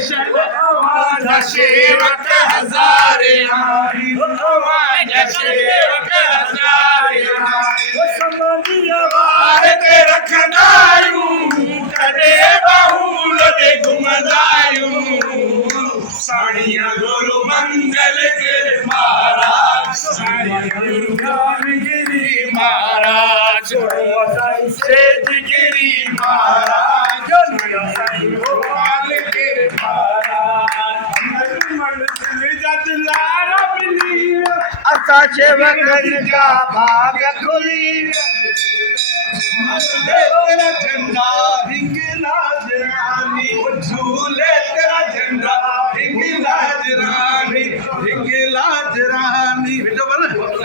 माझा सेवक हजारे आई माझा सेवक हजारे ते रखदायू कदे बहुल ते घुमदायू साड़िया गुरु मंगल गिरी महाराज साड़िया गुरु गिरी महाराज सेठ गिरी महाराज गोपाल गिरी महाराज आता सेवकांचा भाग खुली तेरा झंडा हिंगला जरानी झूले तेरा झंडा हिंगला जरानी हिंगला जरानी बेटा बोल